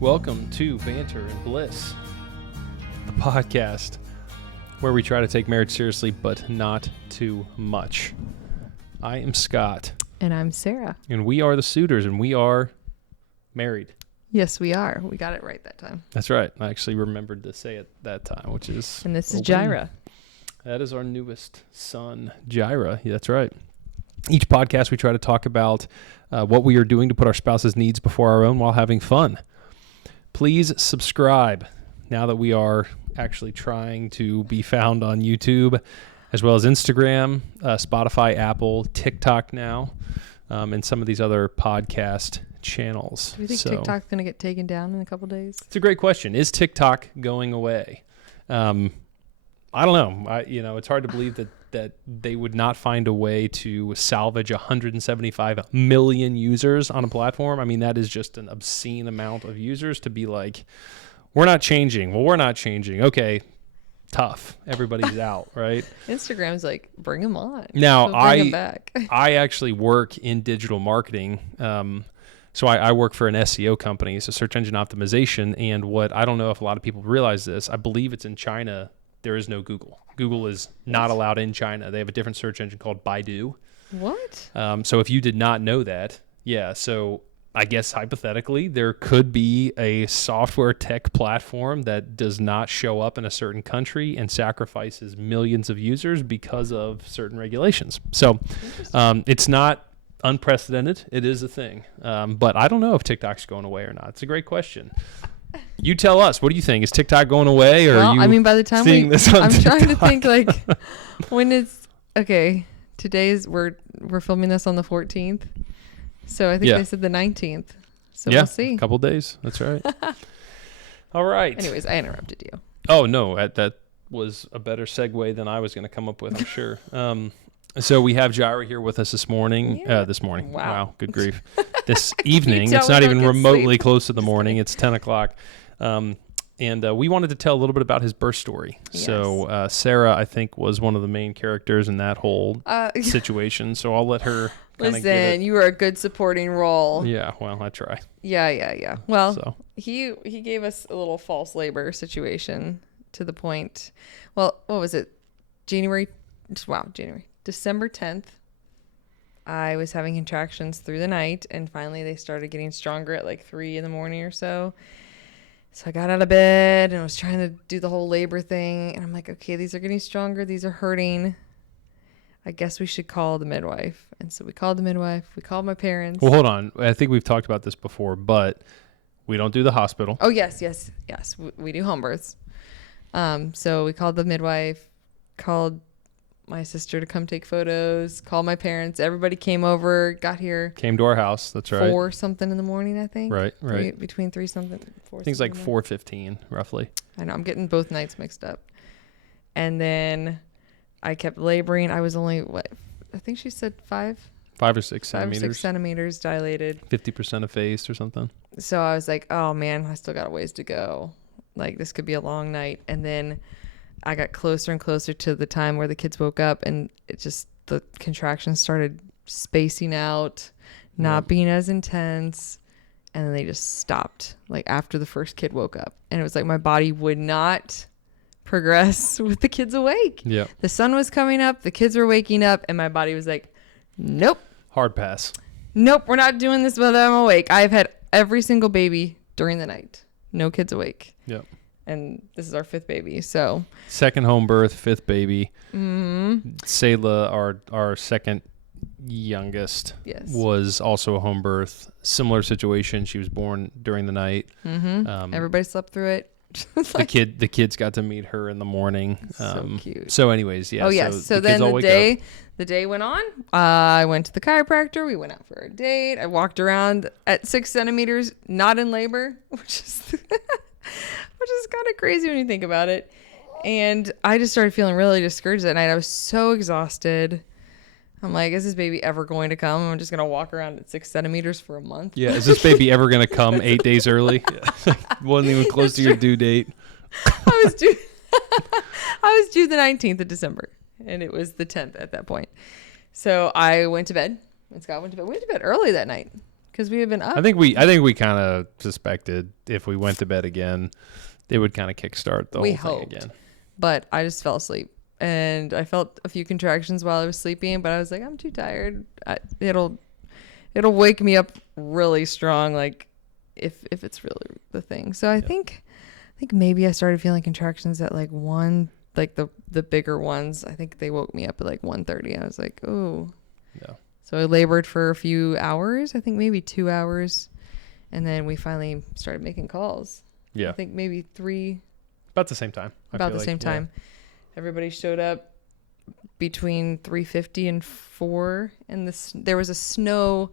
Welcome to Banter and Bliss, the podcast where we try to take marriage seriously, but not too much. I am Scott. And I'm Sarah. And we are the suitors, and we are married. Yes, we are. We got it right that time. That's right. I actually remembered to say it that time, which is... And this is Jireh. That is our newest son, Jireh. Yeah, that's right. Each podcast, we try to talk about what we are doing to put our spouse's needs before our own while having fun. Please subscribe now that we are actually trying to be found on YouTube, as well as Instagram, Spotify, Apple, TikTok now, and some of these other podcast channels. Do you think TikTok's going to get taken down in a couple days? It's a great question. Is TikTok going away? I don't know. It's hard to believe that they would not find a way to salvage 175 million users on a platform. I mean, that is just an obscene amount of users to be like, we're not changing. Well, we're not changing. Okay, tough. Everybody's out, right? Instagram's like, bring them on. Now, bring them back. I actually work in digital marketing. So I work for an SEO company, so search engine optimization. And what I don't know if a lot of people realize this, I believe it's in China. There is no Google. Google is not allowed in China. They have a different search engine called Baidu. What? So if you did not know that, yeah. So I guess hypothetically, there could be a software tech platform that does not show up in a certain country and sacrifices millions of users because of certain regulations. So it's not unprecedented. It is a thing. But I don't know if TikTok's going away or not. It's a great question. You tell us. What do you think? Is TikTok going away, or are you by the time seeing this on I'm TikTok? trying to think like when it's okay. Today's we're filming this on the 14th, so I think they said the 19th. So we'll see. A couple days. That's right. All right. Anyways, I interrupted you. Oh no, that was a better segue than I was going to come up with. I'm sure. So we have Jireh here with us this morning. Yeah. This morning. Wow. Good grief. This evening. tell It's we not don't even get remotely sleep? close to the morning. It's 10 o'clock. And we wanted to tell a little bit about his birth story. Yes. So Sarah, I think, was one of the main characters in that whole situation. So I'll let her kind of give it. Listen, you were a good supporting role. Yeah, well, I try. Yeah. Well, So. he gave us a little false labor situation to the point. Well, what was it? January. December 10th. I was having contractions through the night, and finally they started getting stronger at like 3 a.m. or so. So I got out of bed and I was trying to do the whole labor thing. And I'm like, okay, these are getting stronger. These are hurting. I guess we should call the midwife. And so we called the midwife. We called my parents. Well, hold on. I think we've talked about this before, but we don't do the hospital. Oh, yes. We do home births. So we called the midwife, called my sister to come take photos, called my parents. Everybody came over, got here. Came to our house. That's right. 4 something in the morning, I think. Right. Between 3 something. 4 Things like 4:15, roughly. I know. I'm getting both nights mixed up. And then I kept laboring. I was only, I think she said 5 or 6 5 or centimeters. 6 centimeters dilated. 50% effaced or something. So I was like, oh man, I still got a ways to go. Like, this could be a long night. And then I got closer and closer to the time where the kids woke up, and it just, the contractions started spacing out, not being as intense. And then they just stopped, like after the first kid woke up. And it was like my body would not progress with the kids awake. Yeah. The sun was coming up, the kids were waking up, and my body was like, nope. Hard pass. Nope, we're not doing this while I'm awake. I've had every single baby during the night. No kids awake. Yep. And this is our 5th baby, so. Second home birth, 5th baby. Mm-hmm. Sayla, our second youngest, was also a home birth. Similar situation. She was born during the night. Mm-hmm. Everybody slept through it. The kids got to meet her in the morning. So cute. So anyways, yeah. Oh, yes. So then the day went on. I went to the chiropractor. We went out for a date. I walked around at 6 centimeters, not in labor, which is kind of crazy when you think about it. And I just started feeling really discouraged that night. I was so exhausted. I'm like, is this baby ever going to come? I'm just going to walk around at 6 centimeters for a month. Yeah. Is this baby ever going to come 8 days early? Wasn't even close to your due date. I was due the 19th of December, and it was the 10th at that point. So I went to bed, and Scott went to bed. We went to bed early that night because we had been up. I think we kind of suspected if we went to bed again, it would kind of kickstart the whole thing again. But I just fell asleep, and I felt a few contractions while I was sleeping. But I was like, I'm too tired. It'll wake me up really strong, like if it's really the thing. So I think maybe I started feeling contractions at like 1, like the bigger ones. I think they woke me up at like 1:30, and I was like, oh. Yeah. So I labored for a few hours, I think maybe 2 hours, and then we finally started making calls. Yeah. I think maybe 3. About the same time. About the same time. Everybody showed up between 3:50 and 4, and there was a snow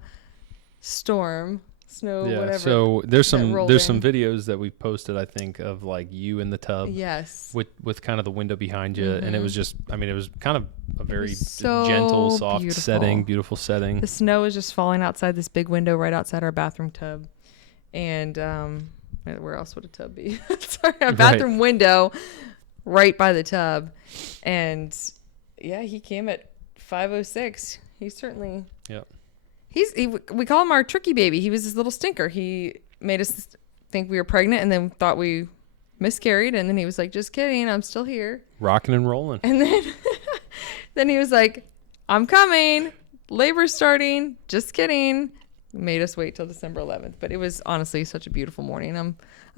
storm. Whatever. So there's some videos that we've posted, I think, of like you in the tub. Yes. With kind of the window behind you, and it was just, I mean, it was kind of a very so gentle, soft beautiful. beautiful setting. The snow was just falling outside this big window right outside our bathroom tub, and where else would a tub be? Sorry, a bathroom window right by the tub, and yeah, he came at 5:06. He certainly. Yep. We call him our tricky baby. He was this little stinker. He made us think we were pregnant and then thought we miscarried. And then he was like, just kidding. I'm still here. Rocking and rolling. And then he was like, I'm coming. Labor's starting. Just kidding. Made us wait till December 11th. But it was honestly such a beautiful morning.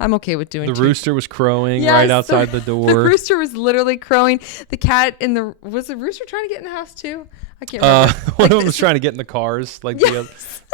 I'm okay with doing the rooster was crowing right outside the door. The rooster was literally crowing. The cat was the rooster trying to get in the house too? I can't remember. One of them was trying to get in the cars, like the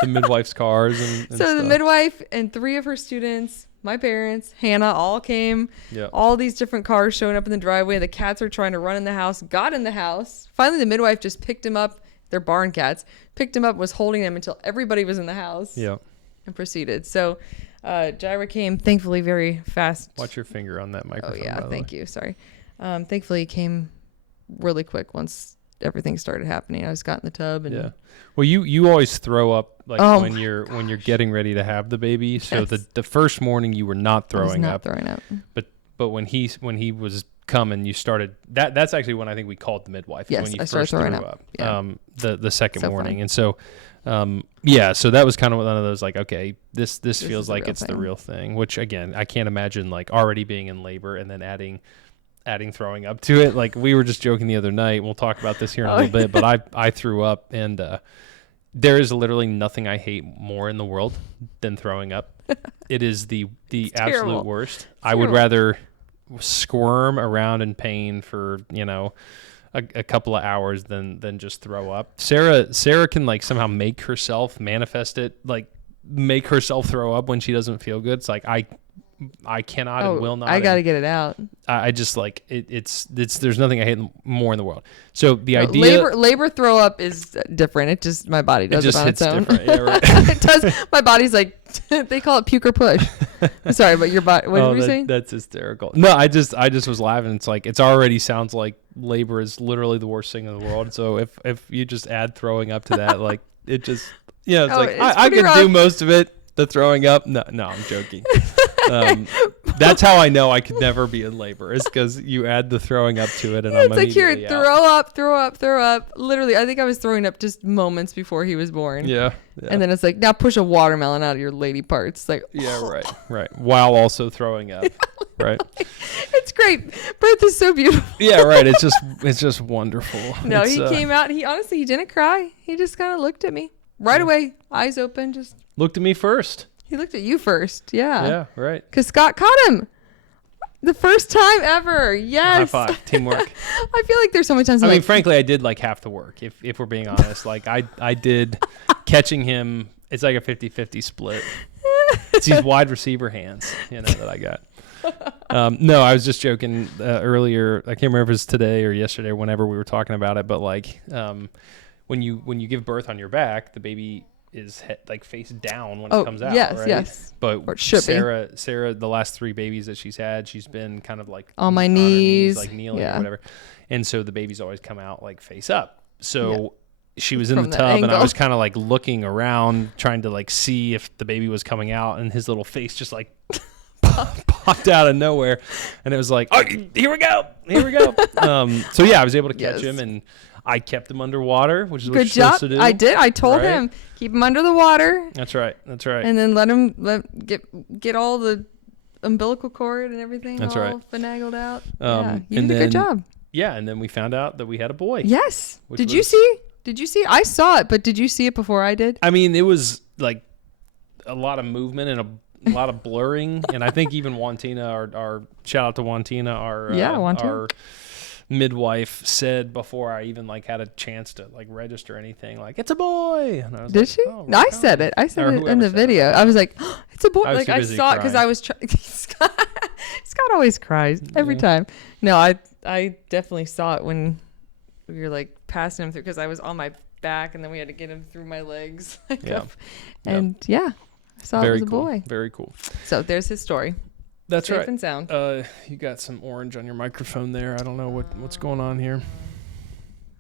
midwife's cars. And so stuff. The midwife and 3 of her students, my parents, Hannah, all came. Yeah. All these different cars showing up in the driveway. The cats are trying to run in the house, got in the house. Finally, the midwife just picked him up. They're barn cats. Picked him up, was holding him until everybody was in the house. Yeah. And proceeded. So Jireh came, thankfully, very fast. Watch your finger on that microphone. Oh, yeah. Thank you. Sorry. Thankfully, he came really quick once everything started happening. I just got in the tub. And well, you always throw up like when you're getting ready to have the baby. So yes. the first morning you were not throwing up. But when he was coming, you started that's actually when I think we called the midwife. Yes, when you I started first throwing threw up. Yeah. The second morning. Fun. And so so that was kind of one of those like, okay, this feels like it's the real thing, which again, I can't imagine like already being in labor and then adding throwing up to it. Like we were just joking the other night. We'll talk about this here in a little bit, but I threw up, and there is literally nothing I hate more in the world than throwing up. It is the absolute worst. I would rather squirm around in pain for, a couple of hours than just throw up. Sarah can like somehow make herself manifest it, like make herself throw up when she doesn't feel good. It's like I cannot and will not. I got to get it out. I just like it's there's nothing I hate more in the world. So the idea labor throw up is different. It just my body does it on its own. Different. Yeah, right. It does. My body's like they call it puke or push. I'm sorry, but your body. What were you saying? That's hysterical. No, I just was laughing. It's like it already sounds like labor is literally the worst thing in the world. So if you just add throwing up to that, like it just it's like I could do most of it. The throwing up, no, I'm joking. That's how I know I could never be in labor, is because you add the throwing up to it, and I'm like here, out. throw up. Literally, I think I was throwing up just moments before he was born. Yeah. And then it's like, now push a watermelon out of your lady parts. Like, right. While also throwing up, right? It's great. Birth is so beautiful. Yeah, right. It's just wonderful. No, he came out. He honestly, he didn't cry. He just kind of looked at me right away, eyes open, just. Looked at me first. He looked at you first. Yeah. Yeah, right. Because Scott caught him. The first time ever. Yes. High five. Teamwork. I feel like there's so many times. I mean, frankly, I did like half the work, if we're being honest. Like, I did catching him. It's like a 50-50 split. It's these wide receiver hands, that I got. No, I was just joking earlier. I can't remember if it was today or yesterday or whenever we were talking about it. But, like, when you give birth on your back, the baby is like face down when it comes out. Yes. But Sarah, the last 3 babies that she's had, she's been kind of like on my knees, like kneeling or whatever. And so the babies always come out like face up. So she was in the tub and I was kind of like looking around trying to like see if the baby was coming out, and his little face just like popped out of nowhere. And it was like, oh, here we go. So yeah, I was able to catch him, and I kept him underwater, which is what Good you're supposed job. to do. I did. I told right? him keep him under the water. That's right. That's right. And then let get all the umbilical cord and everything That's all right. finagled out. You and did a good then- job. Yeah, and then we found out that we had a boy. Yes. Which Did you was- see? Did you see? I saw it, but did you see it before I did? I mean, it was like a lot of movement and a lot of blurring, and I think even Wantina, our shout out to Wantina, Wantina. our midwife said before I even like had a chance to like register anything, like it's a boy. And I was Did like, she? oh, No, I said it. I said Or it in whoever the said it. video. I was like, oh, it's a boy. I was Like too I busy saw it because crying. I was trying. Scott always cries every Yeah. time. No, I definitely saw it when we were like passing him through because I was on my back and then we had to get him through my legs. Like Yeah. up. And I saw Very it was a cool. boy. Very cool. So there's his story. That's Safe right. and sound. You got some orange on your microphone there. I don't know what's going on here.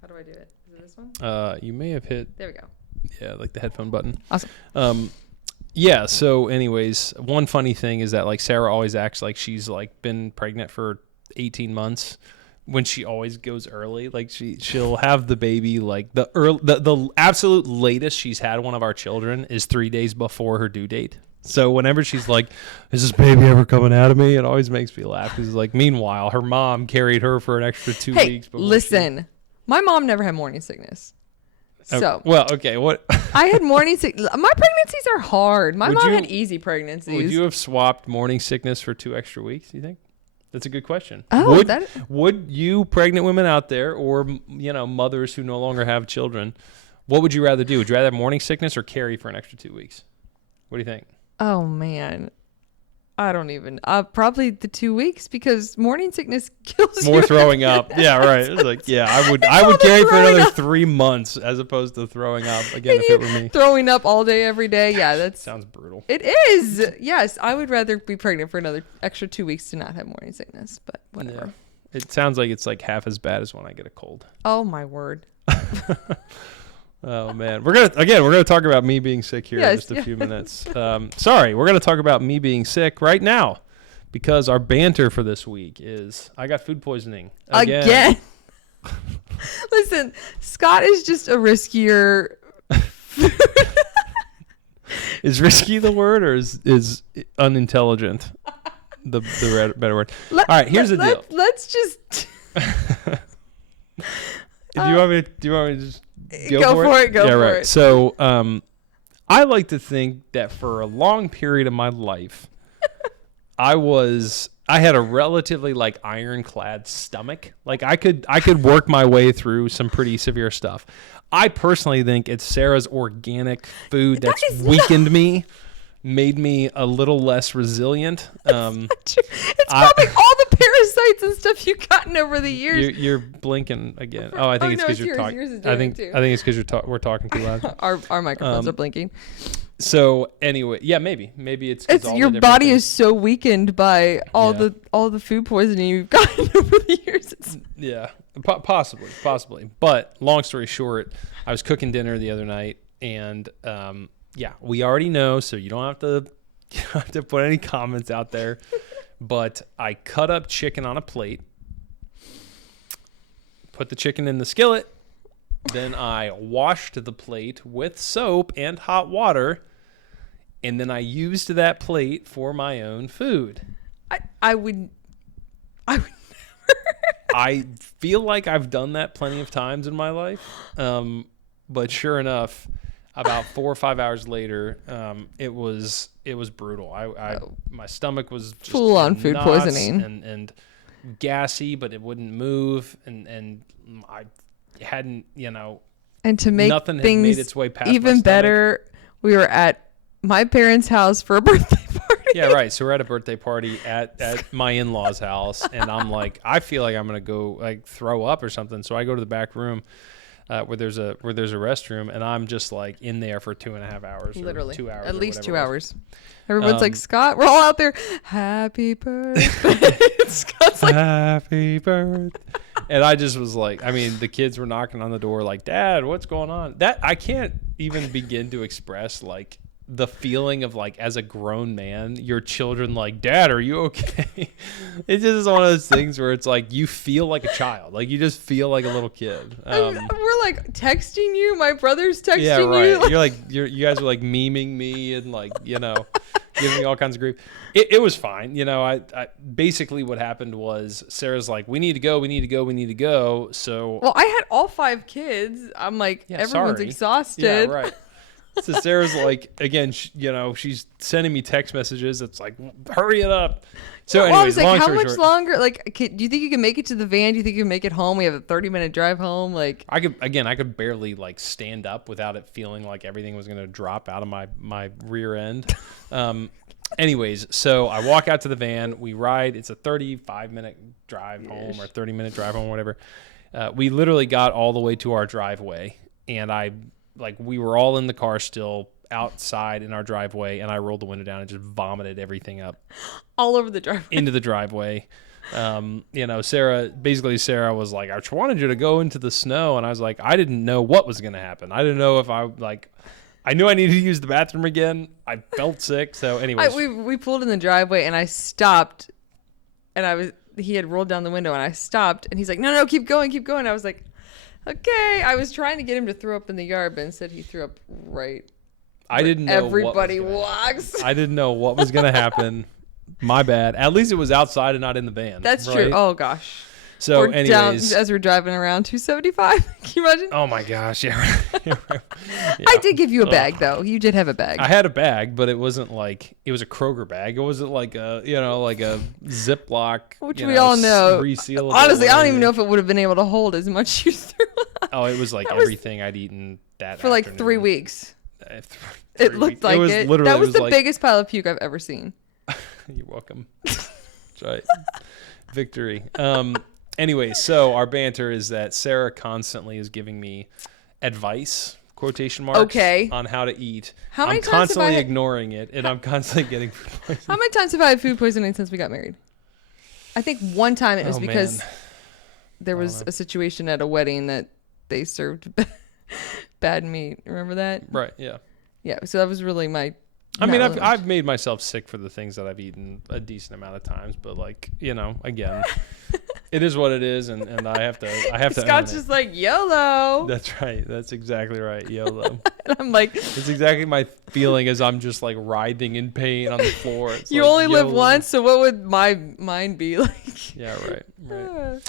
How do I do it? Is it this one? You may have hit There we go. like the headphone button. Awesome. Yeah, so anyways, one funny thing is that like Sarah always acts like she's like been pregnant for 18 months when she always goes early. Like she'll have the baby like the absolute latest she's had one of our children is 3 days before her due date. So whenever she's like, is this baby ever coming out of me? It always makes me laugh because like meanwhile her mom carried her for an extra 2 weeks. Before Listen, my mom never had morning sickness. So okay, what I had morning sickness. My pregnancies are hard. My Would mom you- had easy pregnancies. would you have swapped morning sickness for 2 extra weeks? Do you think? That's a good question. Oh, would you pregnant women out there, or mothers who no longer have children, what would you rather do? Would you rather have morning sickness or carry for an extra 2 weeks? What do you think? Oh man, I don't even. Probably the 2 weeks because morning sickness kills More you. throwing up. Yeah, right. It's like, yeah, I would all the carry for throwing another up. 3 months as opposed to throwing up again And if it were me. Throwing up all day, every day. Yeah, that's. Sounds brutal. It is. Yes, I would rather be pregnant for another extra 2 weeks to not have morning sickness. But whatever. Yeah. It sounds like it's like half as bad as when I get a cold. Oh my word. Oh man, we're gonna talk about me being sick here in just a few minutes. Sorry, we're gonna talk about me being sick right now because our banter for this week is I got food poisoning again. Listen, Scott is just a riskier. Is risky the word or is unintelligent the better word? All right, here's the deal. Let's just Do you want me to just go for it? Go for it. So, I like to think that for a long period of my life, I had a relatively like ironclad stomach. Like I could work my way through some pretty severe stuff. I personally think it's Sarah's organic food that's weakened me, made me a little less resilient. It's probably all the parasites and stuff you've gotten over the years. You're blinking again. Oh, I think it's because you're talking. Yours is I doing think it too. I think it's because we're talking too loud. Our microphones are blinking. So anyway, yeah, maybe it's 'cause It's all the your different body things. is so weakened by all the food poisoning you've gotten over the years. It's, Yeah, possibly. But long story short, I was cooking dinner the other night, and we already know, so you don't have to put any comments out there. But I cut up chicken on a plate, put the chicken in the skillet, then I washed the plate with soap and hot water, and then I used that plate for my own food. I would I feel like I've done that plenty of times in my life. But sure enough, about 4 or 5 hours later, it was brutal. My stomach was just Full on food nuts poisoning. and gassy, but it wouldn't move, and I hadn't, and to make nothing had made things its way past my even stomach. better, we were at my parents' house for a birthday party. Yeah, right. So we're at a birthday party at my in-laws' house, and I'm like, I feel like I'm gonna go like throw up or something. So I go to the back room where there's a restroom, and I'm just like in there for 2.5 hours, Literally, or 2 hours, at or least whatever 2 it was. hours. Everyone's like, Scott, we're all out there. Happy birthday. Scott's like, Happy birthday. And I just was like, I mean, the kids were knocking on the door like, Dad, what's going on? That I can't even begin to express like the feeling of like as a grown man, your children like, Dad, are you okay? It's just one of those things where it's like you feel like a child, like you just feel like a little kid. We're like texting you. My brother's texting Yeah, right. you. You guys are like memeing me and like giving me all kinds of grief. It was fine. I basically what happened was Sarah's like, we need to go. So Well, I had all 5 kids. I'm like, everyone's sorry. exhausted. Yeah, right. So Sarah's like, again, she's sending me text messages. It's like, hurry it up. So well, anyways, I was like, how long story much short, longer? Like, do you think you can make it to the van? Do you think you can make it home? We have a 30-minute drive home. Like, I could barely like stand up without it feeling like everything was going to drop out of my rear end. Anyways, so I walk out to the van. We ride. It's a 35-minute drive home or 30-minute drive home, whatever. We literally got all the way to our driveway, and we were all in the car still outside in our driveway, and I rolled the window down and just vomited everything up all over the driveway. into the driveway. Sarah was like, I just wanted you to go into the snow. And I was like, I didn't know what was going to happen. I didn't know if I knew I needed to use the bathroom again. I felt sick. So anyways, we pulled in the driveway and I stopped, and he had rolled down the window and I stopped, and he's like, no, keep going. I was like, okay. I was trying to get him to throw up in the yard, but instead he threw up right. I didn't know everybody walks. I didn't know what was going to happen. My bad. At least it was outside and not in the van. That's right? true. Oh gosh. So or anyways, down as we're driving around 275. Can you imagine? Oh my gosh. Yeah. Yeah. I did give you a bag though. You did have a bag. I had a bag, but it wasn't like, it was a Kroger bag. It wasn't like a Ziploc, which we all know. Resealable. Honestly, I don't even know if it would have been able to hold as much you threw out. Oh, it was like everything I'd eaten that for like 3 weeks. It looked like it. That was the biggest pile of puke I've ever seen. You're welcome. That's right. Victory. Anyway, so our banter is that Sarah constantly is giving me advice, quotation marks, on how to eat. I'm constantly ignoring it, and I'm constantly getting food poisoning. How many times have I had food poisoning since we got married? I think one time it was because there was a situation at a wedding that they served bad meat. Remember that? Right, yeah. Yeah, so that was really my... I've made myself sick for the things that I've eaten a decent amount of times, but again, it is what it is, and I have to. Scott's just like YOLO. That's right. That's exactly right. YOLO. And I'm like, it's exactly my feeling as I'm just like writhing in pain on the floor. It's you like, only live YOLO. once, so what would my mind be like? Yeah, right.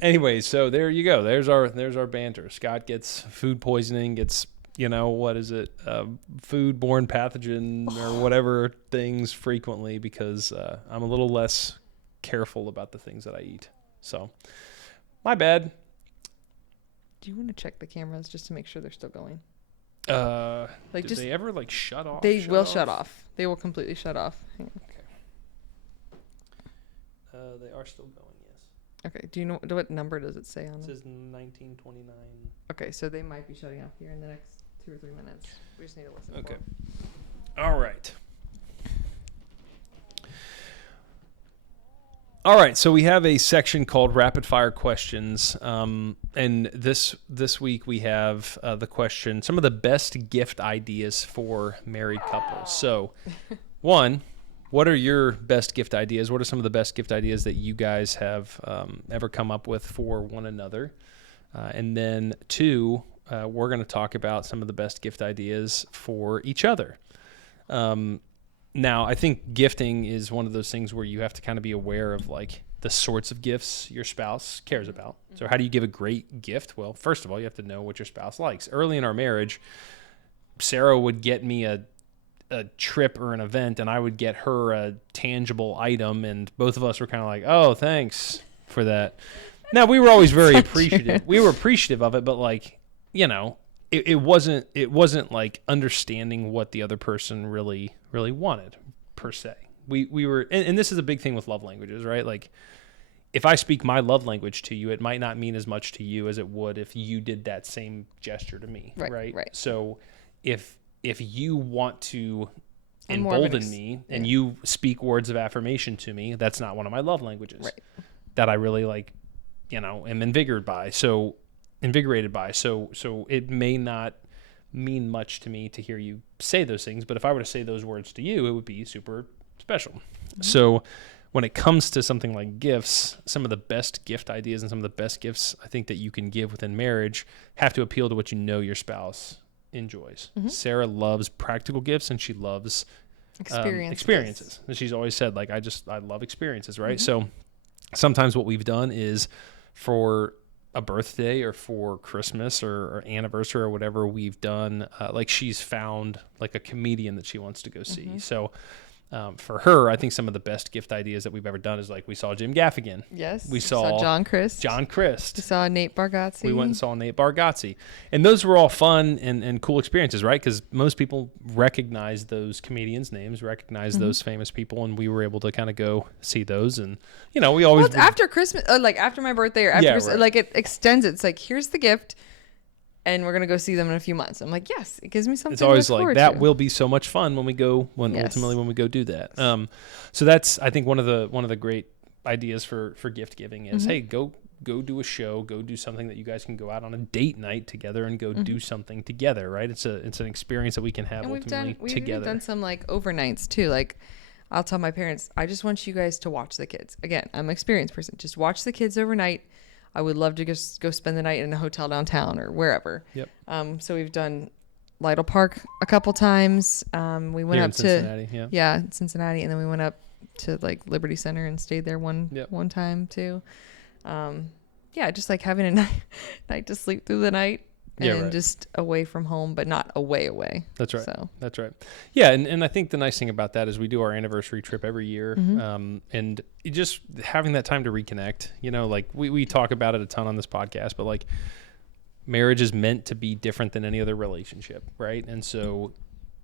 Anyway, so there you go. There's our banter. Scott gets food poisoning, gets foodborne pathogen or whatever things frequently because I'm a little less careful about the things that I eat. So, my bad. Do you want to check the cameras just to make sure they're still going? Did they ever shut off? They will shut off. They will completely shut off. Hang on. Okay. They are still going, yes. Okay. Do you know what number does it say on it? It says 1929. Okay, so they might be shutting off here in the next 2 or 3 minutes. We just need to listen. Okay. All right. All right. So we have a section called Rapid Fire Questions, and this week we have the question: some of the best gift ideas for married couples. So, one, what are your best gift ideas? What are some of the best gift ideas that you guys have ever come up with for one another? And then two, we're going to talk about some of the best gift ideas for each other. Now, I think gifting is one of those things where you have to kind of be aware of the sorts of gifts your spouse cares about. So how do you give a great gift? Well, first of all, you have to know what your spouse likes. Early in our marriage, Sarah would get me a trip or an event, and I would get her a tangible item, and both of us were kind of like, oh, thanks for that. Now, we were always very appreciative. We were appreciative of it, but it wasn't like understanding what the other person really wanted per se. We were, and this is a big thing with love languages, right? Like, if I speak my love language to you, it might not mean as much to you as it would if you did that same gesture to me, right? So if you want to embolden me and you speak words of affirmation to me, that's not one of my love languages that I really am invigorated by. So it may not mean much to me to hear you say those things. But if I were to say those words to you, it would be super special. Mm-hmm. So when it comes to something like gifts, some of the best gift ideas and some of the best gifts I think that you can give within marriage have to appeal to what you know your spouse enjoys. Mm-hmm. Sarah loves practical gifts, and she loves experiences. And she's always said, like, I love experiences, right? Mm-hmm. So sometimes what we've done is for a birthday or for Christmas or anniversary or whatever, we've done, like, she's found like a comedian that she wants to go see. Mm-hmm. So for her, I think some of the best gift ideas that we've ever done is, like, we saw Jim Gaffigan. Yes. We saw John Christ. We saw Nate Bargatze. We went and saw Nate Bargatze. And those were all fun and cool experiences, right? Because most people recognize those comedians' names, recognize mm-hmm. those famous people, and we were able to kind of go see those. And, you know, we always... Well, it's after Christmas, like after my birthday or after Christmas, right. Like it extends it. It's like, here's the gift, and we're going to go see them in a few months. I'm like, yes, it gives me something. It's always like, that will be so much fun when we go, ultimately when we go do that. So that's, I think, one of the great ideas for gift giving is, mm-hmm. hey, go do a show, go do something that you guys can go out on a date night together and go mm-hmm. do something together, right? It's an experience that we can have ultimately together. We've even done some like overnights too. Like, I'll tell my parents, I just want you guys to watch the kids. Again, I'm an experienced person. Just watch the kids overnight. I would love to just go spend the night in a hotel downtown or wherever. Yep. So we've done Lytle Park a couple times. We went up to Cincinnati, Cincinnati, and then we went up to like Liberty Center and stayed there one time too. Just like having a night to sleep through the night. And just away from home, but not away. That's right. So. That's right. Yeah, and I think the nice thing about that is we do our anniversary trip every year, mm-hmm. And just having that time to reconnect. You know, like we talk about it a ton on this podcast, but like marriage is meant to be different than any other relationship, right? And so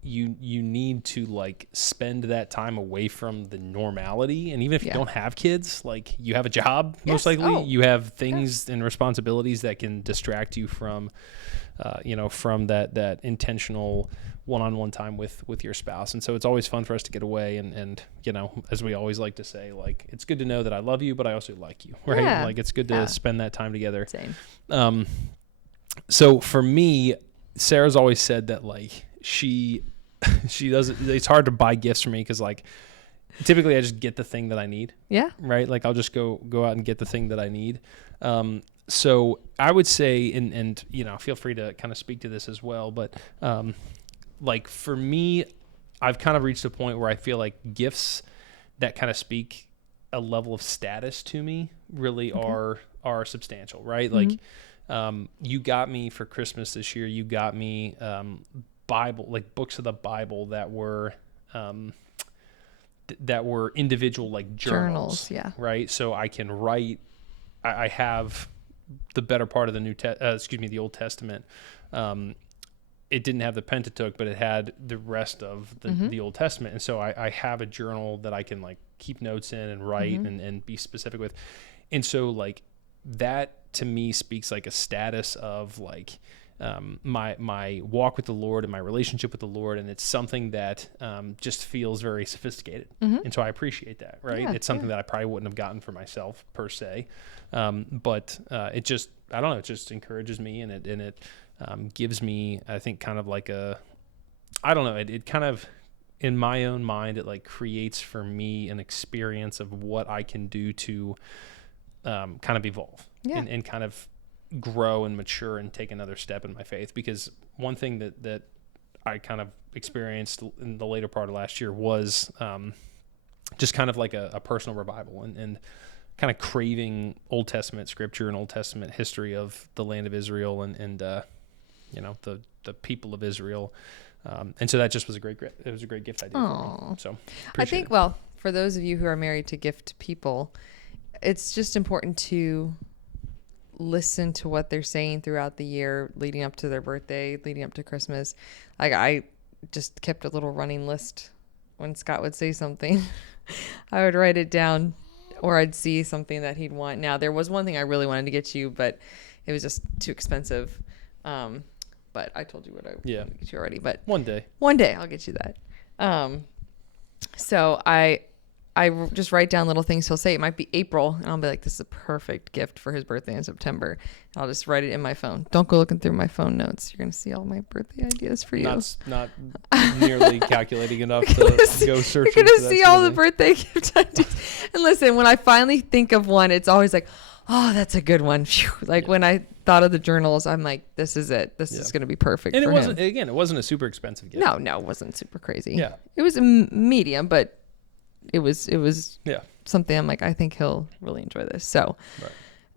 you need to like spend that time away from the normality. And even if you don't have kids, like you have a job, most likely you have things and responsibilities that can distract you from, from that intentional one-on-one time with your spouse. And so it's always fun for us to get away. And, as we always like to say, like, it's good to know that I love you, but I also like you, right? Yeah. Like it's good to spend that time together. Same. So for me, Sarah's always said that like she doesn't, it's hard to buy gifts for me because like typically I just get the thing that I need. Yeah. Right. Like I'll just go out and get the thing that I need. So I would say, and feel free to kind of speak to this as well, but like for me, I've kind of reached a point where I feel like gifts that kind of speak a level of status to me really are substantial, right? Mm-hmm. Like you got me for Christmas this year, you got me Bible, like books of the Bible that were individual like journals, right? So I can write. I have the better part of the Old Testament. It didn't have the Pentateuch, but it had the rest of the Old Testament, and so I have a journal that I can like keep notes in and write and be specific with, and so like that to me speaks like a status of like. My walk with the Lord and my relationship with the Lord, and it's something that just feels very sophisticated, and so I appreciate that. Right, it's something that I probably wouldn't have gotten for myself per se, but it just it just encourages me, and it gives me, I think, kind of like it kind of in my own mind it like creates for me an experience of what I can do to kind of evolve and kind of grow and mature and take another step in my faith. Because one thing that I kind of experienced in the later part of last year was just kind of like a personal revival and kind of craving Old Testament scripture and Old Testament history of the land of Israel and the people of Israel. And so that just was a great gift idea for me. So I think, well, for those of you who are married to gift people, it's just important to listen to what they're saying throughout the year, leading up to their birthday, leading up to Christmas. Like I just kept a little running list. When Scott would say something, I would write it down, or I'd see something that he'd want. Now there was one thing I really wanted to get you, but it was just too expensive. But I told you what I wanted to get you already. But one day I'll get you that. So I just write down little things he'll say. It might be April, and I'll be like, this is a perfect gift for his birthday in September. And I'll just write it in my phone. Don't go looking through my phone notes. You're going to see all my birthday ideas for you. Not nearly calculating enough to go searching. You're going to see all the birthday gift ideas. And listen, when I finally think of one, it's always like, oh, that's a good one. Phew. Like when I thought of the journals, I'm like, this is it. This is going to be perfect and for him. Again, it wasn't a super expensive gift. No, it wasn't super crazy. Yeah. It was a medium, but it was something I'm like, I think he'll really enjoy this. So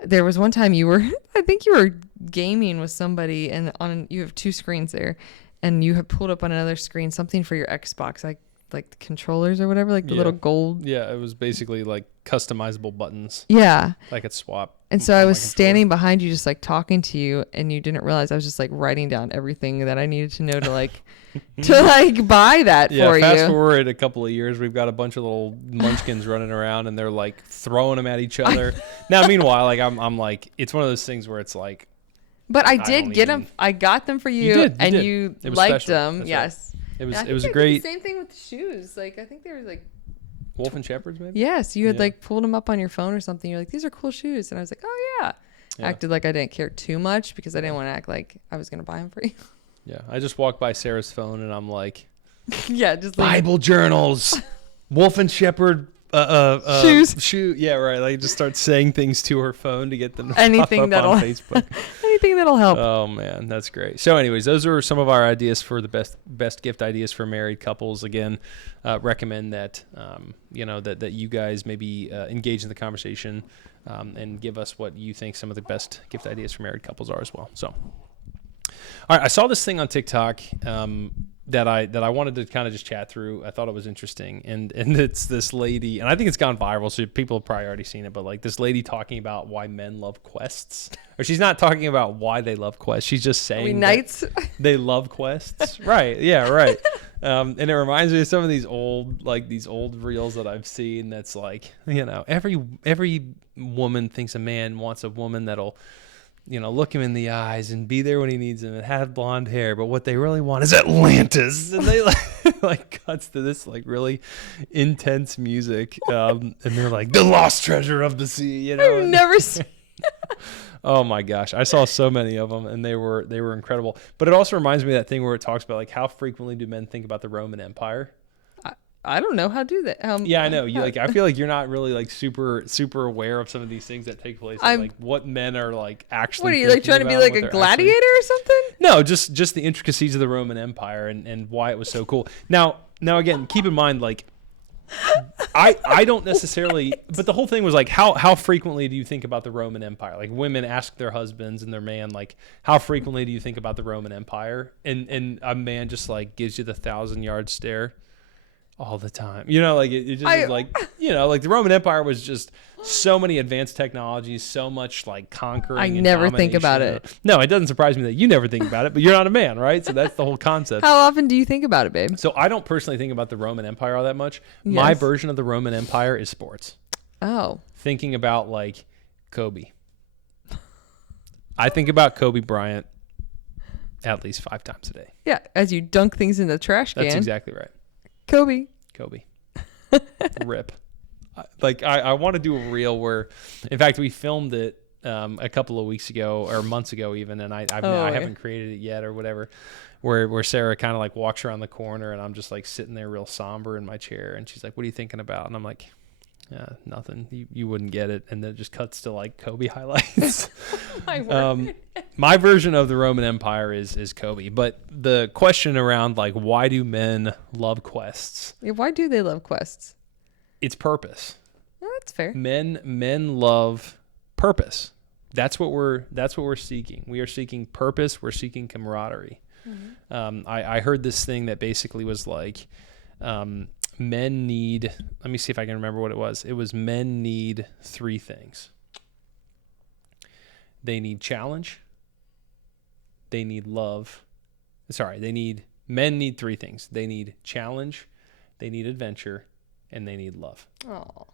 there was one time I think you were gaming with somebody, and you have two screens there, and you have pulled up on another screen something for your Xbox, like the controllers or whatever, like the little gold. Yeah, it was basically like customizable buttons. Yeah. I could swap. And so I was standing behind you, just like talking to you, and you didn't realize I was just like writing down everything that I needed to know to like buy that for you. Fast forward a couple of years, we've got a bunch of little munchkins running around, and they're like throwing them at each other. Now, meanwhile, like I'm like, it's one of those things where it's like. But I did get them. I got them for you, and you liked them. That's yes. Right. It was a great. Same thing with the shoes. Like I think they were like. Wolf and Shepherds, maybe? Yes, you had like pulled them up on your phone or something. You're like, these are cool shoes. And I was like, oh, yeah. Acted like I didn't care too much because I didn't want to act like I was going to buy them for you. Yeah, I just walked by Sarah's phone and I'm like, just Bible journals, Wolf and Shepherd shoes. Yeah, right. Like just start saying things to her phone to get them to anything pop up on Facebook. Anything that'll help. Oh man, that's great. So anyways, those are some of our ideas for the best gift ideas for married couples. Again, recommend that that you guys maybe engage in the conversation and give us what you think some of the best gift ideas for married couples are as well. So all right, I saw this thing on TikTok that I wanted to kind of just chat through. I thought it was interesting, and it's this lady, and I think it's gone viral, so people have probably already seen it. But like this lady talking about why men love quests, or she's not talking about why they love quests. She's just saying knights. They love quests, right? Yeah, right. And it reminds me of some of these old reels that I've seen. That's like, every woman thinks a man wants a woman that'll, look him in the eyes and be there when he needs him and have blonde hair. But what they really want is Atlantis. And they like cuts to this like really intense music. And they're like, the lost treasure of the sea, I've never seen. Oh my gosh. I saw so many of them and they were incredible. But it also reminds me of that thing where it talks about like how frequently do men think about the Roman Empire? I don't know how to do that. Yeah, I know. I feel like you're not really like super aware of some of these things that take place. And, like what men are like actually. What are you like trying to be like a gladiator or something? No, just the intricacies of the Roman Empire and why it was so cool. Now again, keep in mind like I don't necessarily, but the whole thing was like how frequently do you think about the Roman Empire? Like women ask their husbands and their man like how frequently do you think about the Roman Empire? And a man just like gives you the 1,000-yard stare. All the time, like it just is like, like the Roman Empire was just so many advanced technologies, so much like conquering. I never think about it. No, it doesn't surprise me that you never think about it, but you're not a man, right? So that's the whole concept. How often do you think about it, babe? So I don't personally think about the Roman Empire all that much. Yes. My version of the Roman Empire is sports. Oh. Thinking about like Kobe. I think about Kobe Bryant at least 5 times a day. Yeah, as you dunk things in the trash can. That's exactly right. Kobe. Rip. Like I want to do a reel where, in fact, we filmed it a couple of weeks ago or months ago even, and I haven't created it yet or whatever, where Sarah kind of like walks around the corner and I'm just like sitting there real somber in my chair and she's like, what are you thinking about? And I'm like, nothing. You wouldn't get it. And then it just cuts to like Kobe highlights. My version of the Roman Empire is Kobe. But the question around like why do men love quests? Yeah, why do they love quests? It's purpose. Oh, that's fair. Men love purpose. That's what we're seeking. We are seeking purpose. We're seeking camaraderie. Mm-hmm. I heard this thing that basically was like men need, let me see if I can remember what it was. It was men need 3 things. They need challenge. They need love. Men need 3 things. They need challenge, they need adventure, and they need love. Oh.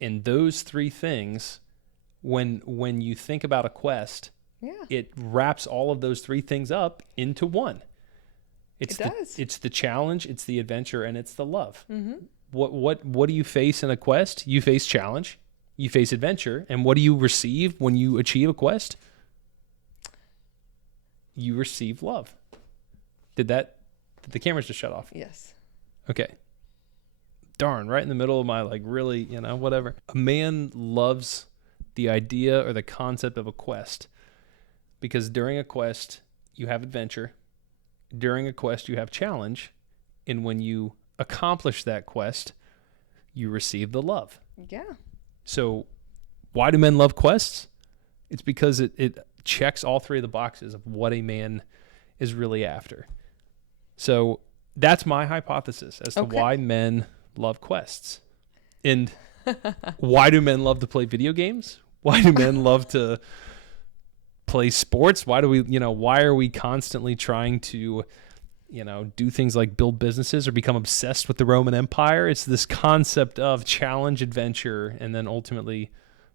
And those 3 things, when you think about a quest, it wraps all of those 3 things up into one. It does. It's the challenge, it's the adventure, and it's the love. Mm-hmm. what do you face in a quest? You face challenge, you face adventure, and what do you receive when you achieve a quest? You receive love. Did the cameras just shut off? Yes. Okay. Darn, right in the middle of my really, whatever. A man loves the idea or the concept of a quest because during a quest, you have adventure. During a quest, you have challenge. And when you accomplish that quest, you receive the love. Yeah. So why do men love quests? It's because it checks all three of the boxes of what a man is really after. So that's my hypothesis as to why men love quests. And why do men love to play video games? Why do men love to play sports? Why are we constantly trying to, do things like build businesses or become obsessed with the Roman Empire? It's this concept of challenge, adventure, and then ultimately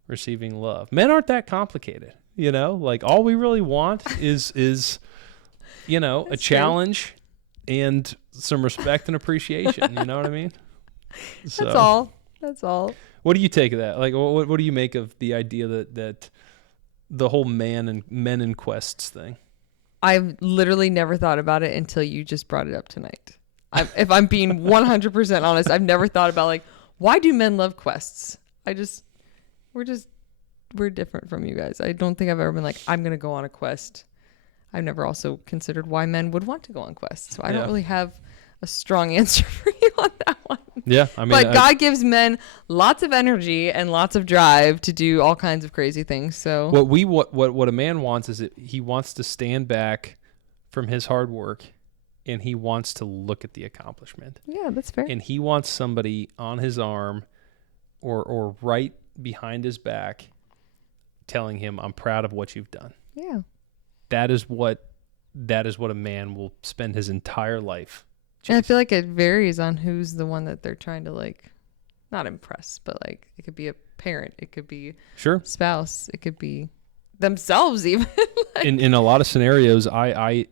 receiving love. Men aren't that complicated, all we really want is a challenge and some respect and appreciation. You know what I mean? So, That's all. What do you take of that? What do you make of the idea that the whole men in quests thing? I've literally never thought about it until you just brought it up tonight. If I'm being 100% honest, I've never thought about why do men love quests? We're different from you guys. I don't think I've ever been I'm going to go on a quest. I've never also considered why men would want to go on quests. So I don't really have a strong answer for you on that one. Yeah, but God gives men lots of energy and lots of drive to do all kinds of crazy things. So what a man wants is he wants to stand back from his hard work, and he wants to look at the accomplishment. Yeah, that's fair. And he wants somebody on his arm or right behind his back telling him, "I'm proud of what you've done." Yeah. That is what a man will spend his entire life chasing. And I feel like it varies on who's the one that they're trying to not impress, but it could be a parent, it could be sure spouse, it could be themselves even. In a lot of scenarios, I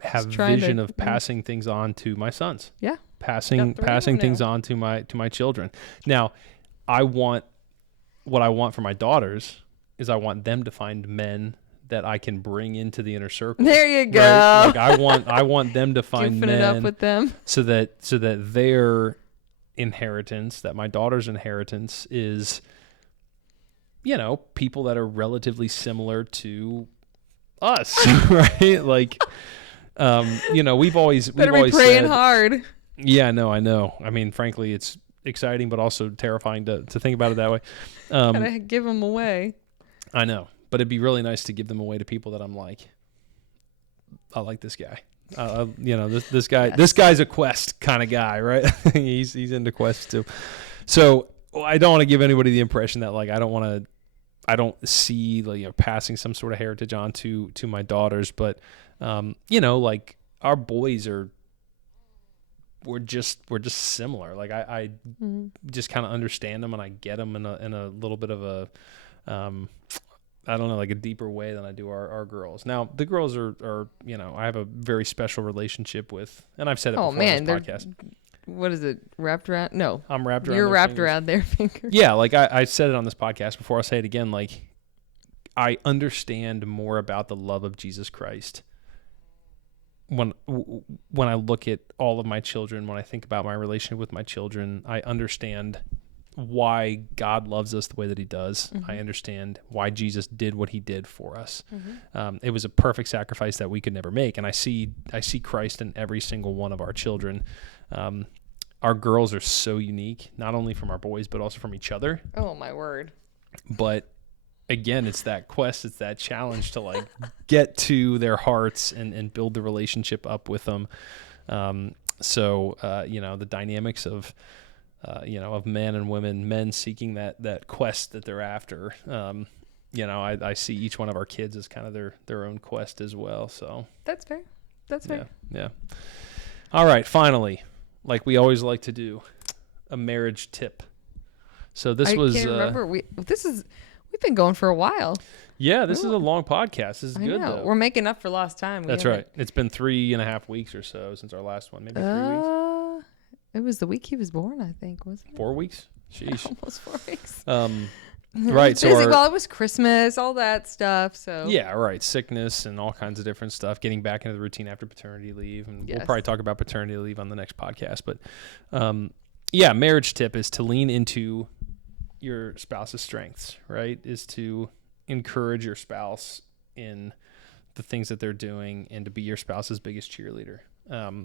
have vision of passing things on to my sons. Yeah. Passing things on to my children. Now, what I want for my daughters is I want them to find men that I can bring into the inner circle. There you go. Right? I want them to find men it up with them. so that their inheritance, that my daughter's inheritance is, people that are relatively similar to us, right? We've always be praying hard. Yeah, no, I know. I mean, frankly, it's exciting, but also terrifying to think about it that way. Gotta give them away. I know. But it'd be really nice to give them away to people that I'm like, I like this guy. This guy. This guy's a quest kind of guy, right? he's into quests too. So I don't want to give anybody the impression that I don't see passing some sort of heritage on to my daughters. But our boys we're just similar. I just kind of understand them and I get them in a little bit of a I don't know, a deeper way than I do our girls. Now, the girls are I have a very special relationship with, and I've said it before on this podcast. What is it, wrapped around? No. I'm wrapped around You're their wrapped fingers. around their fingers. Yeah, I said it on this podcast before. I'll say it again. I understand more about the love of Jesus Christ when I look at all of my children, when I think about my relationship with my children. I understand why God loves us the way that he does. Mm-hmm. I understand why Jesus did what he did for us. Mm-hmm. It was a perfect sacrifice that we could never make. And I see Christ in every single one of our children. Our girls are so unique, not only from our boys, but also from each other. Oh, my word. But again, it's that quest, it's that challenge to get to their hearts and build the relationship up with them. The dynamics of men and women, men seeking that quest that they're after. I see each one of our kids as kind of their own quest as well. So that's fair. Yeah. All right. Finally, like we always like to do, a marriage tip. So I can't remember. We've been going for a while. Yeah, this is a long podcast. This is good know. though. We're making up for lost time. That's right. It's been 3.5 weeks or so since our last one. Maybe 3 weeks. It was the week he was born, I think, wasn't it? 4 weeks. Sheesh. Almost 4 weeks. Right. So well, it was Christmas, all that stuff. So yeah, right. Sickness and all kinds of different stuff. Getting back into the routine after paternity leave, and we'll probably talk about paternity leave on the next podcast. But yeah, marriage tip is to lean into your spouse's strengths. Right, is to encourage your spouse in the things that they're doing and to be your spouse's biggest cheerleader.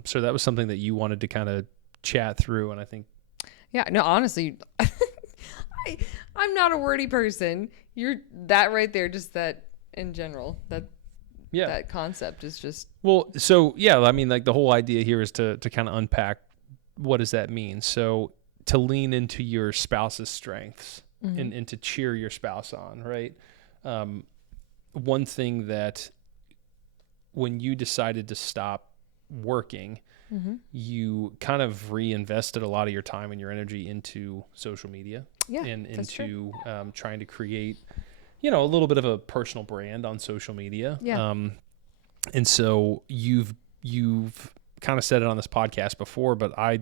So that was something that you wanted to kind of chat through, and I think. Yeah. No, honestly. I'm not a wordy person. You're that right there, just that in general. That concept is just well. So yeah, I mean, like the whole idea here is to kind of unpack what does that mean. So to lean into your spouse's strengths and to cheer your spouse on, right? One thing that when you decided to stop working, you kind of reinvested a lot of your time and your energy into social media. Yeah, and into trying to create, a little bit of a personal brand on social media. Yeah. And so you've kind of said it on this podcast before, but I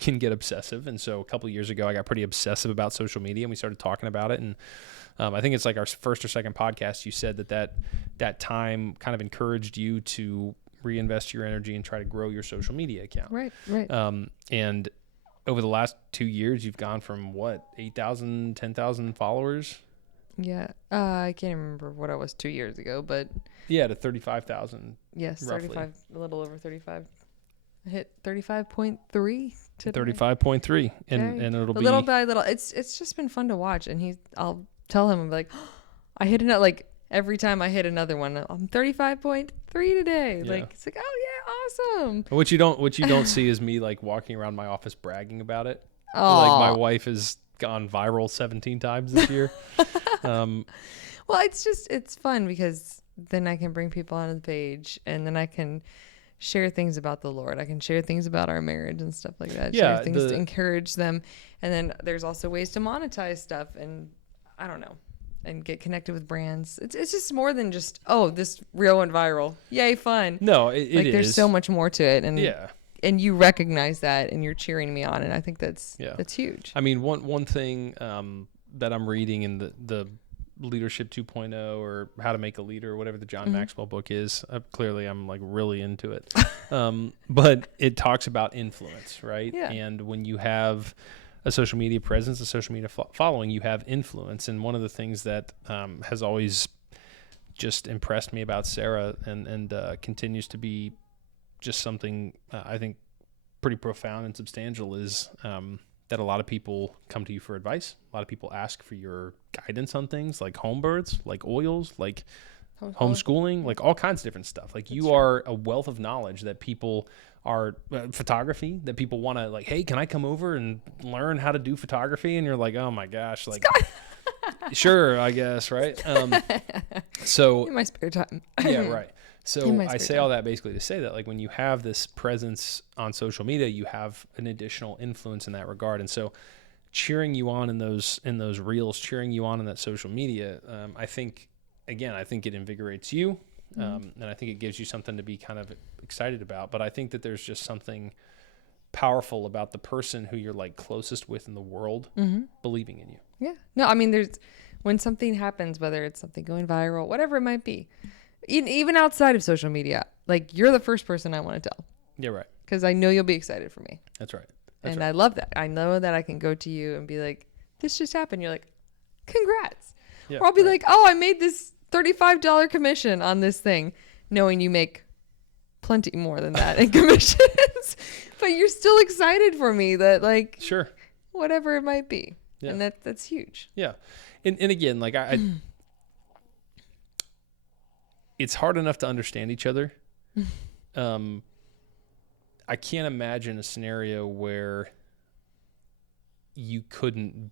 can get obsessive. And so a couple of years ago, I got pretty obsessive about social media, and we started talking about it. And I think it's like our first or second podcast, you said that time kind of encouraged you to reinvest your energy and try to grow your social media account. Right. And over the last 2 years, you've gone from 8,000, 10,000 followers? Yeah. I can't remember what I was 2 years ago, but yeah, to 35,000. Yes, roughly. 35, a little over 35. I hit 35.3 today. 35.3, and it'll be little by little. It's just been fun to watch, and I'll tell him, I'm like, oh, I hit another, like every time I hit another one, I'm 35.3 today. Yeah. Like it's like, oh yeah, awesome. What you don't see is me like walking around my office bragging about it. Oh, like my wife has gone viral 17 times this year. Well, it's fun because then I can bring people onto the page, and then I can share things about the Lord. I can share things about our marriage and stuff like that. Yeah, share things to encourage them. And then there's also ways to monetize stuff, and I don't know, and get connected with brands. It's just more than just, oh, this reel went viral. Yay, fun. No, it is. There's so much more to it. And yeah. And you recognize that, and you're cheering me on, and I think that's huge. I mean, one thing that I'm reading in the Leadership 2.0 or How to Make a Leader or whatever the John Maxwell book is, clearly I'm like really into it. But it talks about influence, right? Yeah. And when you have a social media presence, a social media following, you have influence. And one of the things that has always just impressed me about Sarah and continues to be just something I think pretty profound and substantial is that a lot of people come to you for advice. A lot of people ask for your guidance on things like home births, like oils, like homeschooling, like all kinds of different stuff. Like you are a wealth of knowledge that people are photography, that people want to like, hey, can I come over and learn how to do photography? And you're like, oh my gosh, like, sure, I guess. Right. So in my spare time. Yeah. Right. So I say all that basically to say that like when you have this presence on social media, you have an additional influence in that regard. And so cheering you on in those reels, cheering you on in that social media, I think it invigorates you. And I think it gives you something to be kind of excited about. But I think that there's just something powerful about the person who you're like closest with in the world believing in you. Yeah. No, I mean, when something happens, whether it's something going viral, whatever it might be, even outside of social media, like you're the first person I want to tell. Yeah, right. Because I know you'll be excited for me. That's right. I love that. I know that I can go to you and be like, this just happened. You're like, congrats. Yeah, or I'll be like, oh, I made this $35 commission on this thing, knowing you make plenty more than that in commissions. But you're still excited for me that like, sure, whatever it might be. Yeah. And that's huge. Yeah. And again, like I it's hard enough to understand each other. I can't imagine a scenario where you couldn't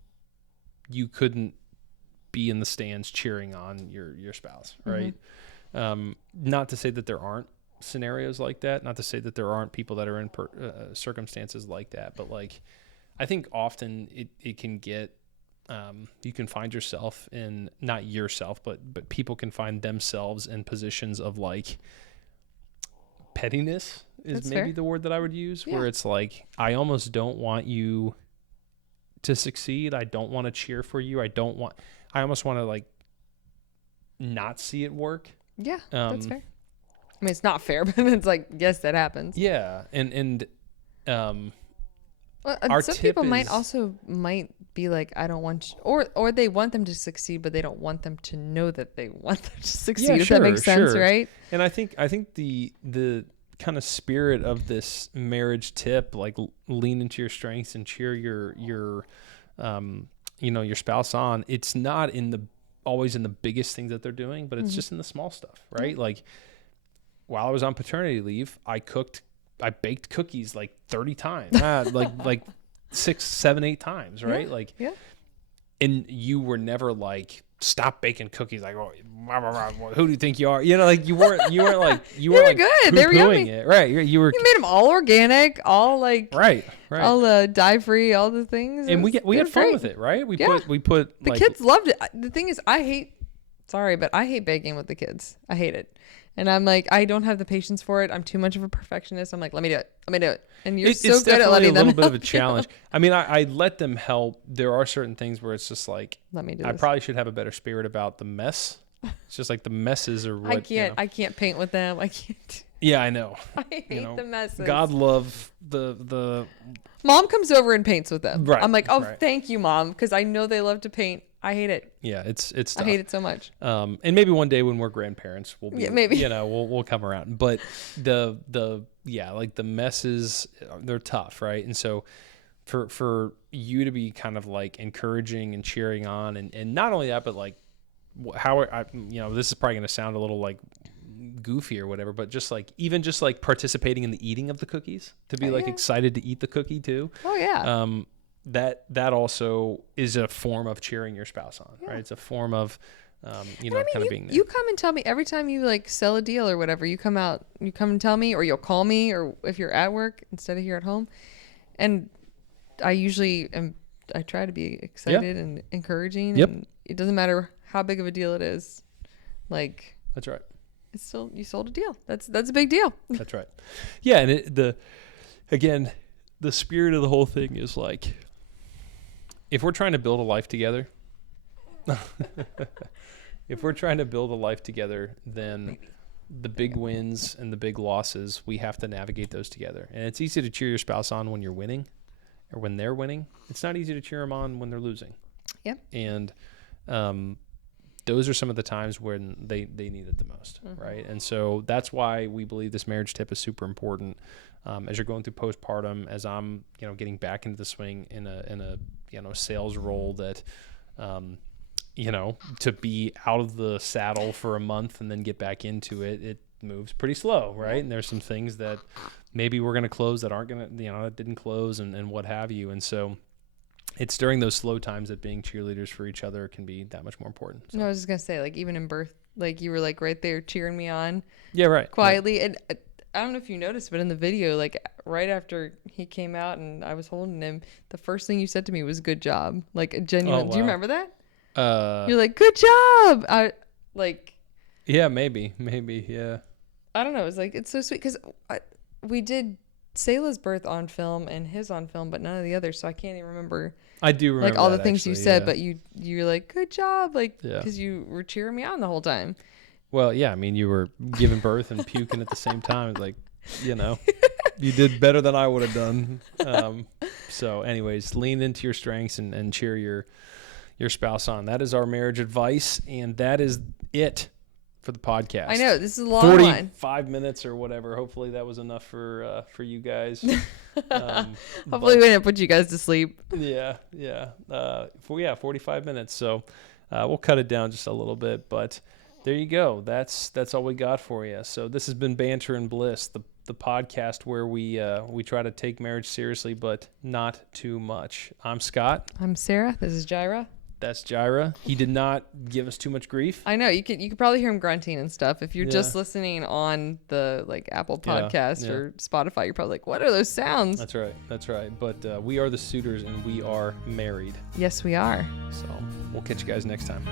be in the stands cheering on your spouse, right? Not to say that there aren't scenarios like that, not to say that there aren't people that are in circumstances like that, but like I think often it can get you can find yourself in, not yourself, but people can find themselves in positions of like pettiness is That's maybe fair. the word that I would use, Yeah. where it's like, I almost don't want you to succeed. I don't want to cheer for you. I almost want to like not see it work. Yeah, that's fair. I mean, it's not fair, but it's like, yes, that happens. Yeah. And Well, our some tip people might is- be like, I don't want you, or they want them to succeed, but they don't want them to know that they want them to succeed. Yeah, If that makes sense, sure. right? And I think the kind of spirit of this marriage tip, like lean into your strengths and cheer your your spouse on. It's not always in the biggest things that they're doing, but it's just in the small stuff, right? Yeah. Like while I was on paternity leave, I baked cookies like 30 times, like 6, 7, 8 times, right? Yeah. Like, Yeah. and you were never like, stop baking cookies. Like, oh, who do you think you are? You know, like you weren't like, you were were like good. They were poo-pooing yummy. it. Right. You were You made them all organic, all like right. all dye free, all the things. And we It had was fun great. with it, right? We Yeah. put The like, kids loved it. The thing is, I hate baking with the kids. I hate it. And I'm like, I don't have the patience for it. I'm too much of a perfectionist. I'm like, let me do it. And you're so it's good at definitely letting a them little bit of a help you. challenge. I mean, I let them help. There are certain things where it's just like, Let me do I this. probably should have a better spirit about the mess. It's just like the messes are what I can't paint with them. I can't. Yeah, I know. I hate the messes. God love the Mom comes over and paints with them. Right, I'm like, oh, right. thank you, Mom, because I know they love to paint. I hate it. yeah. It's I tough. hate it so much. And maybe one day when we're grandparents, we'll be Yeah, maybe. we'll come around. But like the messes, they're tough, right? And so for you to be kind of like encouraging and cheering on, and not only that, but like this is probably going to sound a little like goofy or whatever, but just like participating in the eating of the cookies, to be like yeah. excited to eat the cookie too. Oh yeah. That also is a form of cheering your spouse on, right? It's a form of kind of being there. You come and tell me every time you like sell a deal or whatever. You come and tell me, or you'll call me, or if you're at work instead of here at home. And I usually I try to be excited and encouraging. Yep. And it doesn't matter how big of a deal it is. Like, That's right. it's still, you sold a deal. That's a big deal. That's right. Yeah, and the spirit of the whole thing is like, if we're trying to build a life together, then the big wins and the big losses, we have to navigate those together. And it's easy to cheer your spouse on when you're winning or when they're winning. It's not easy to cheer them on when they're losing. Yep. And those are some of the times when they need it the most, right? And so that's why we believe this marriage tip is super important. As you're going through postpartum, as I'm getting back into the swing in a sales role, that to be out of the saddle for a month and then get back into it moves pretty slow, right? And there's some things that maybe we're going to close that aren't going to that didn't close and what have you. And so it's during those slow times that being cheerleaders for each other can be that much more important. So. No, I was just gonna say, like, even in birth, like, you were like right there cheering me on Yeah, right. quietly. And I don't know if you noticed, but in the video, like right after he came out and I was holding him, the first thing you said to me was "good job," like a genuine. Oh, Do you wow. remember that? Right. You're like, "Good job." Yeah, maybe, yeah. I don't know. It's like, it's so sweet because we did Selah's birth on film and his on film, but none of the others. So I can't even remember. I do remember Like all the that, things you actually, said, yeah. but you're like, "Good job," like, Yeah. because you were cheering me on the whole time. Well, yeah, I mean, you were giving birth and puking at the same time. It's like, you did better than I would have done. So anyways, lean into your strengths and cheer your spouse on. That is our marriage advice, and that is it for the podcast. I know, this is a long one. 45 minutes or whatever. Hopefully that was enough for you guys. Hopefully we didn't put you guys to sleep. Yeah. 45 minutes. So we'll cut it down just a little bit, but there you go. That's all we got for you. So this has been Banter and Bliss, the podcast where we try to take marriage seriously, but not too much. I'm Scott. I'm Sarah. This is Jireh. That's Jireh. He did not give us too much grief. I know you could probably hear him grunting and stuff. If you're Yeah. just listening on the like Apple Yeah, Podcast yeah. or Spotify, you're probably like, "What are those sounds?" That's right. But we are the suitors and we are married. Yes, we are. So we'll catch you guys next time.